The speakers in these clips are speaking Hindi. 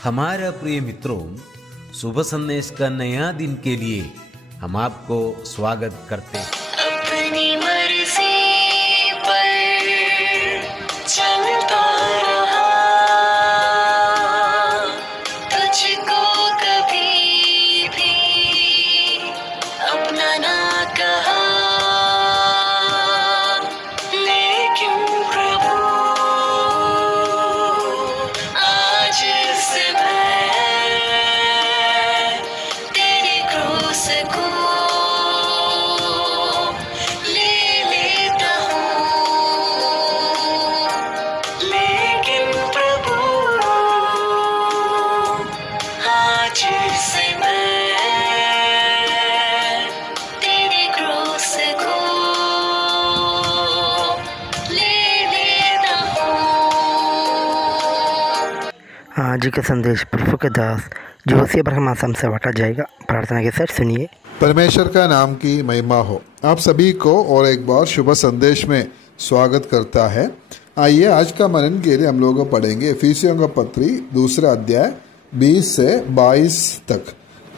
हमारा प्रिय मित्रों, शुभ संदेश का नया दिन के लिए हम आपको स्वागत करते हैं। अपनी मर्जी पर चलता रहा, तुझको कभी भी अपना ना कहा, लेकिन प्रभु आज से मैं तेरी क्रूस को ले लेता हूँ, लेकिन प्रभु आज से मैं तेरी क्रूस को ले लेता हूँ। आज का संदेश प्रभु के दास जोशी अब्राहम आसम से बांटा जाएगा। प्रार्थना के साथ सुनिए। परमेश्वर का नाम की महिमा हो। आप सभी को और एक बार शुभ संदेश में स्वागत करता है। आइए आज का मनन के लिए हम लोग पढ़ेंगे इफिसियों का पत्री 2 अध्याय 20 से 22 तक।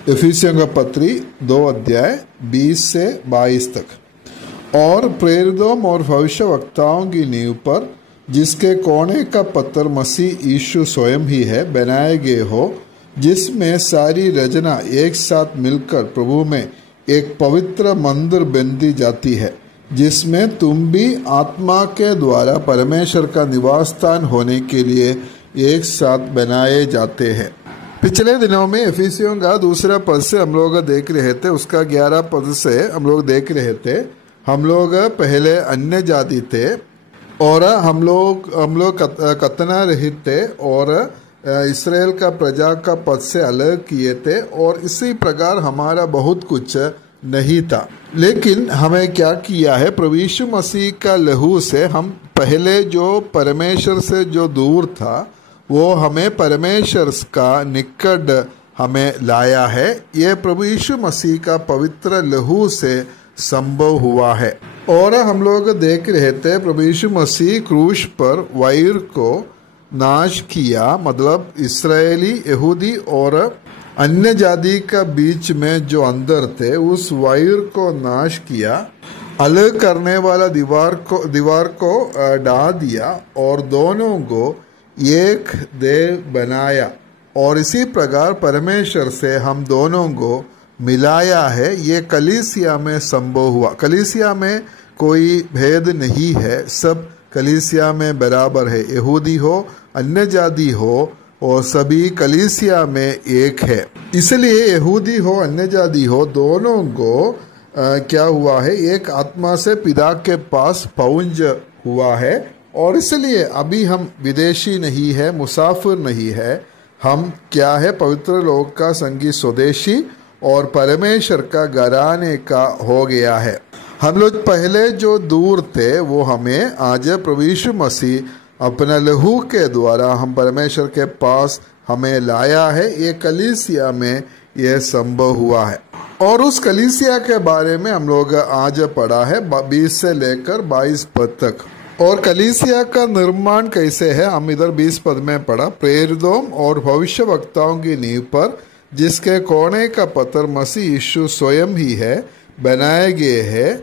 इफिसियों का पत्री 2 अध्याय 20 से 22 तक। और प्रेरितों और भविष्य वक्ताओं की नींव पर, जिसके कोने का पत्थर मसीह यीशु स्वयं ही है, बनाए गए हो, जिसमें सारी रचना एक साथ मिलकर प्रभु में एक पवित्र मंदिर बन जाती है, जिसमें तुम भी आत्मा के द्वारा परमेश्वर का निवास स्थान होने के लिए एक साथ बनाए जाते हैं। पिछले दिनों में इफिसियों का 2 पद से हम लोग देख रहे थे, उसका 11 पद से हम लोग देख रहे थे। हम लोग पहले अन्य जाति थे और हम लोग कतना रहित थे और इसराइल का प्रजा का पद से अलग किए थे, और इसी प्रकार हमारा बहुत कुछ नहीं था। लेकिन हमें क्या किया है, प्रभु यीशु मसीह का लहू से हम पहले जो परमेश्वर से जो दूर था वो हमें परमेश्वर का निकट हमें लाया है। ये प्रभु यीशु मसीह का पवित्र लहू से संभव हुआ है। और हम लोग देख रहे थे प्रभु यीशु मसीह क्रूस पर वैर को नाश किया, मतलब इस्राएली, यहूदी और अन्य जाति का बीच में जो अंदर थे उस वैर को नाश किया, अलग करने वाला दीवार को ढा दिया और दोनों को एक देह बनाया, और इसी प्रकार परमेश्वर से हम दोनों को मिलाया है। ये कलीसिया में संभव हुआ। कलीसिया में कोई भेद नहीं है, सब कलीसिया में बराबर है। यहूदी हो, अन्य जाति हो, और सभी कलीसिया में एक है। इसलिए यहूदी हो, अन्य जाति हो, दोनों को क्या हुआ है, एक आत्मा से पिता के पास पहुंच हुआ है। और इसलिए अभी हम विदेशी नहीं है, मुसाफिर नहीं है, हम क्या है, पवित्र लोक का संगी स्वदेशी और परमेश्वर का घराने का हो गया है। हम लोग पहले जो दूर थे वो हमें आज प्रभु यीशु मसीह अपना लहू के द्वारा हम परमेश्वर के पास हमें लाया है। ये कलीसिया में यह संभव हुआ है। और उस कलीसिया के बारे में हम लोग आज पढ़ा है 20 से लेकर 22 पद तक। और कलीसिया का निर्माण कैसे है, हम इधर 20 पद में पढ़ा। प्रेरितों और भविष्य वक्ताओं की नींव पर, जिसके कोने का पत्थर मसीह यीशु स्वयं ही है, बनाए गए हैं,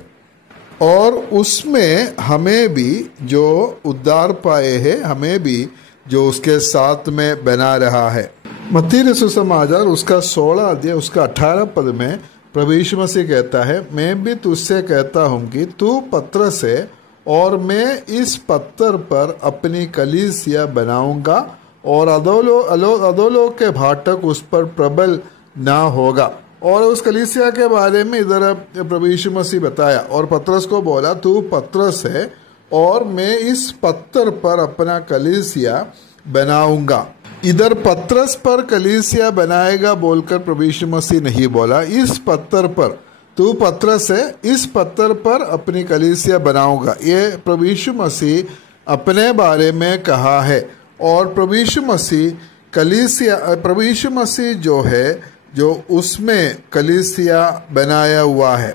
और उसमें हमें भी जो उद्धार पाए हैं, हमें भी जो उसके साथ में बना रहा है। मत्ती रसूल समाचार उसका 16 अध्याय उसका 18 पद में प्रभु यीशु मसीह कहता है, मैं भी तुझसे कहता हूँ कि तू पत्थर से, और मैं इस पत्थर पर अपनी कलीसिया बनाऊंगा, और अधोलोक के फाटक उस पर प्रबल ना होगा। और उस कलीसिया के बारे में इधर प्रभु यीशु मसीह बताया, और पतरस को बोला, तू पतरस है और मैं इस पत्थर पर अपना कलीसिया बनाऊंगा। इधर पतरस पर कलीसिया बनाएगा बोलकर प्रभु यीशु मसीह नहीं बोला, इस पत्थर पर, तू पतरस है, इस पत्थर पर अपनी कलीसिया बनाऊंगा। ये प्रभु यीशु मसीह अपने बारे में कहा है। और प्रभु यीशु मसीह जो है, जो उसमें कलीसिया बनाया हुआ है।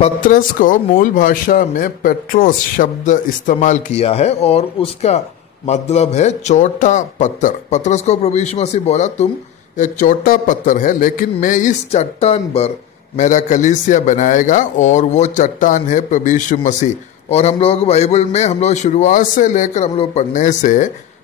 पतरस को मूल भाषा में पेट्रोस शब्द इस्तेमाल किया है, और उसका मतलब है छोटा पत्थर। पतरस को प्रभु यीशु मसीह बोला तुम एक छोटा पत्थर है, लेकिन मैं इस चट्टान पर मेरा कलीसिया बनाएगा, और वो चट्टान है प्रभु यीशु मसीह। और हम लोग बाइबल में हम लोग शुरुआत से लेकर हम लोग पढ़ने से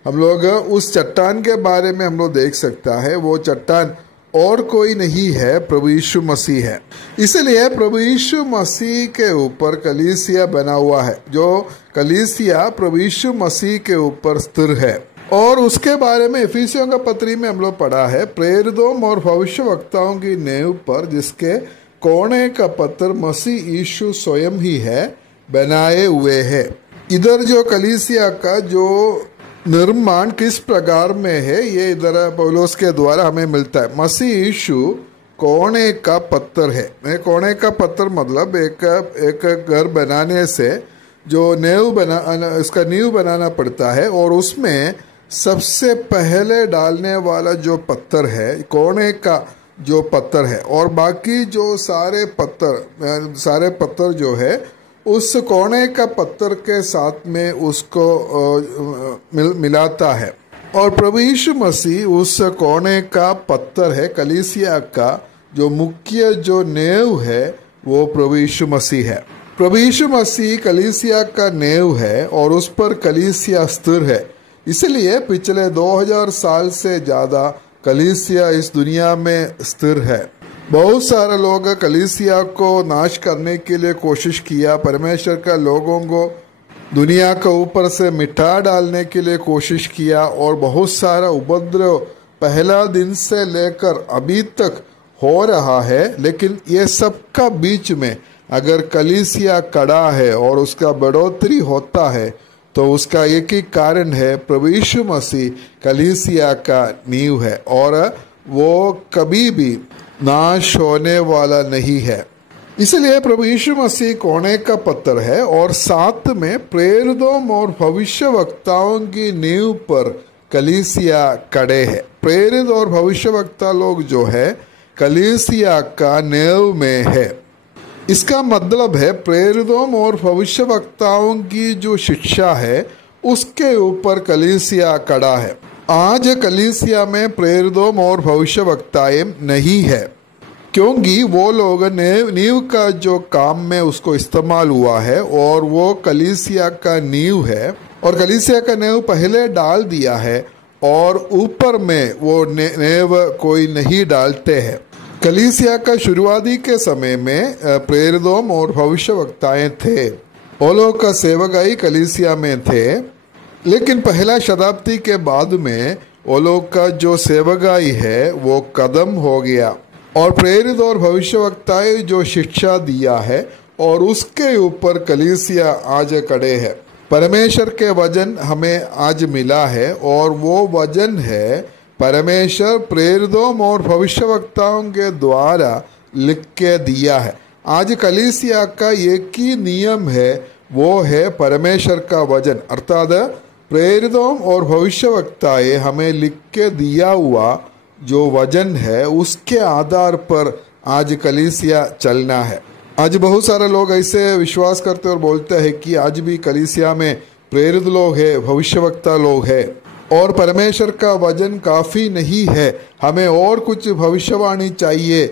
हम लोग उस चट्टान के बारे में हम लोग देख सकता है, वो चट्टान और कोई नहीं है, प्रभु यीशु मसीह है। इसलिए प्रभु यीशु मसीह के ऊपर कलीसिया बना हुआ है, जो कलीसिया प्रभु यीशु मसीह के ऊपर स्थिर है। और उसके बारे में इफिसियों का पत्री में हम लोग पढ़ा है, प्रेरितों और भविष्यवक्ताओं की नींव पर जिसके कोने का पत्थर मसीह यीशु स्वयं ही है, बनाए हुए है। इधर जो कलीसिया का जो निर्माण किस प्रकार में है, ये इधर पौलुस के द्वारा हमें मिलता है। मसीह यीशु कोने का पत्थर है। कोने का पत्थर मतलब एक घर बनाने से जो इसका नींव बनाना पड़ता है, और उसमें सबसे पहले डालने वाला जो पत्थर है कोने का जो पत्थर है, और बाकी जो सारे पत्थर जो है उस कोने का पत्थर के साथ में उसको मिलाता है। और प्रभु यीशु मसीह उस कोने का पत्थर है। कलीसिया का जो मुख्य जो नींव है वो प्रभु यीशु मसीह है। प्रभु यीशु मसीह कलीसिया का नींव है और उस पर कलीसिया स्थिर है। इसलिए पिछले 2000 साल से ज़्यादा कलीसिया इस दुनिया में स्थिर है। बहुत सारे लोग कलीसिया को नाश करने के लिए कोशिश किया, परमेश्वर का लोगों को दुनिया के ऊपर से मिटा डालने के लिए कोशिश किया, और बहुत सारा उपद्रव पहला दिन से लेकर अभी तक हो रहा है। लेकिन ये सब का बीच में अगर कलीसिया खड़ा है और उसका बढ़ोतरी होता है, तो उसका एक ही कारण है, प्रभु यीशु मसीह कलीसिया का नींव है और वो कभी भी नाश होने वाला नहीं है। इसलिए प्रभु यीशु मसीह कोने का पत्थर है, और साथ में प्रेरितों और भविष्यवक्ताओं की नींव पर कलीसिया खड़े है। प्रेरित और भविष्यवक्ता लोग जो है कलीसिया का नींव में है। इसका मतलब है प्रेरितों और भविष्यवक्ताओं की जो शिक्षा है उसके ऊपर कलीसिया खड़ा है। आज कलीसिया में प्रेरितों और भविष्यवक्ताएं नहीं है, क्योंकि वो लोग नींव का जो काम में उसको इस्तेमाल हुआ है, और वो कलीसिया का नींव है, और कलीसिया का नींव पहले डाल दिया है, और ऊपर में वो नींव कोई नहीं डालते हैं। कलीसिया का शुरुआती के समय में प्रेरितों और भविष्यवक्ताएं थे, वो लोग का सेवकाई कलीसिया में थे। लेकिन पहला शताब्दी के बाद में वो लोग का जो सेवकाई है वो खत्म हो गया, और प्रेरित और भविष्यवक्ताएं जो शिक्षा दिया है और उसके ऊपर कलीसिया आज खड़े है। परमेश्वर के वचन हमें आज मिला है, और वो वचन है परमेश्वर प्रेरितों और भविष्यवक्ताओं के द्वारा लिख के दिया है। आज कलीसिया का एक ही नियम है, वो है परमेश्वर का वचन, अर्थात प्रेरितों और भविष्यवक्ताएं हमें लिख के दिया हुआ जो वचन है उसके आधार पर आज कलीसिया चलना है। आज बहुत सारे लोग ऐसे विश्वास करते और बोलते हैं कि आज भी कलीसिया में प्रेरित लोग हैं, भविष्यवक्ता लोग हैं, और परमेश्वर का वचन काफ़ी नहीं है, हमें और कुछ भविष्यवाणी चाहिए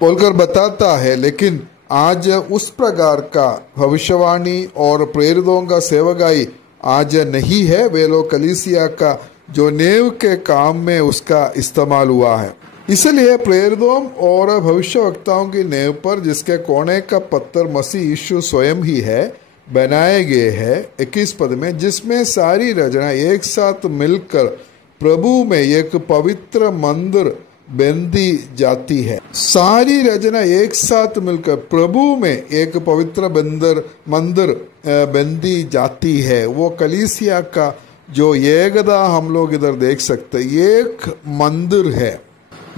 बोलकर बताता है। लेकिन आज उस प्रकार का भविष्यवाणी और प्रेरितों का सेवकाई आज नहीं है। वे लोग कलीसिया का जो नींव के काम में उसका इस्तेमाल हुआ है। इसलिए प्रेरितों और भविष्यवक्ताओं की नींव पर जिसके कोने का पत्थर मसीह यीशु स्वयं ही है, बनाए गए हैं 21 पद में, जिसमें सारी रचना एक साथ मिलकर प्रभु में एक पवित्र मंदिर बंदी जाती है। सारी रचना एक साथ मिलकर प्रभु में एक पवित्र मंदिर बंदी जाती है। वो कलीसिया का जो एकता हम लोग इधर देख सकते हैं, एक मंदिर है।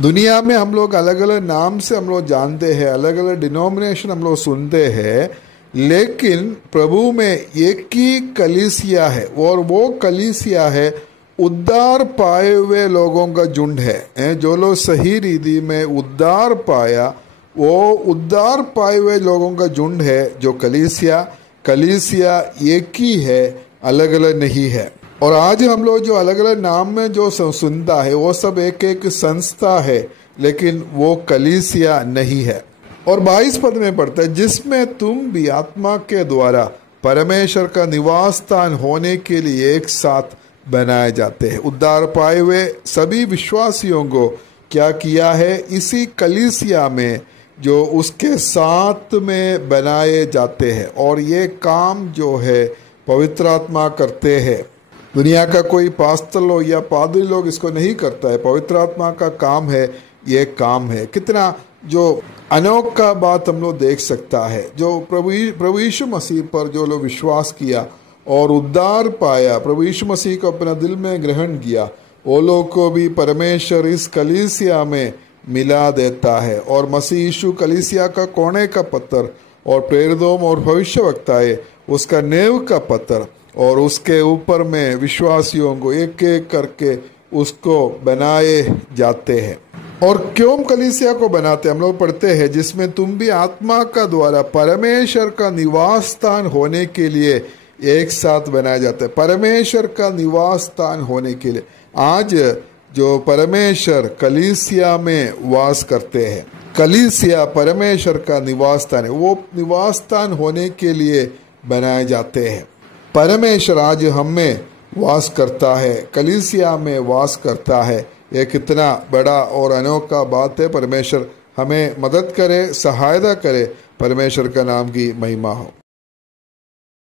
दुनिया में हम लोग अलग अलग नाम से हम लोग जानते हैं, अलग अलग डिनोमिनेशन हम लोग सुनते हैं, लेकिन प्रभु में एक ही कलीसिया है, और वो कलीसिया है उद्धार पाए हुए लोगों का झुंड है। जो लोग सही रीति में उद्धार पाया, वो उद्धार पाए हुए लोगों का झुंड है जो कलीसिया एक ही है, अलग अलग नहीं है। और आज हम लोग जो अलग अलग नाम में जो सुनता है वो सब एक एक संस्था है, लेकिन वो कलीसिया नहीं है। और 22 पद में पढ़ता है, जिसमें तुम भी आत्मा के द्वारा परमेश्वर का निवास स्थान होने के लिए एक साथ बनाए जाते हैं। उद्धार पाए हुए सभी विश्वासियों को क्या किया है, इसी कलीसिया में जो उसके साथ में बनाए जाते हैं। और ये काम जो है पवित्र आत्मा करते हैं। दुनिया का कोई पास्टर लोग या पादरी लोग इसको नहीं करता है, पवित्र आत्मा का काम है, ये काम है। कितना जो अनोखा बात हम लोग देख सकता है। जो प्रभु यीशु मसीह पर जो लोग विश्वास किया और उद्धार पाया, प्रभु यीशु मसीह को अपना दिल में ग्रहण किया, वो लोग को भी परमेश्वर इस कलीसिया में मिला देता है। और मसीह यीशु कलीसिया का कोने का पत्थर और प्रेरितों और भविष्यवक्ताएं उसका नींव का पत्थर, और उसके ऊपर में विश्वासियों को एक एक करके उसको बनाए जाते हैं। और क्यों कलीसिया को बनाते हैं, हम लोग पढ़ते हैं, जिसमें तुम भी आत्मा का द्वारा परमेश्वर का निवास स्थान होने के लिए एक साथ बनाया जाता है। परमेश्वर का निवास स्थान होने के लिए आज जो परमेश्वर कलीसिया में वास करते हैं, कलीसिया परमेश्वर का निवास स्थान है, वो निवास स्थान होने के लिए बनाए जाते हैं। परमेश्वर आज हम में वास करता है, कलीसिया में वास करता है। यह कितना बड़ा और अनोखा बात है। परमेश्वर हमें मदद करे, सहायता करे। परमेश्वर का नाम की महिमा हो।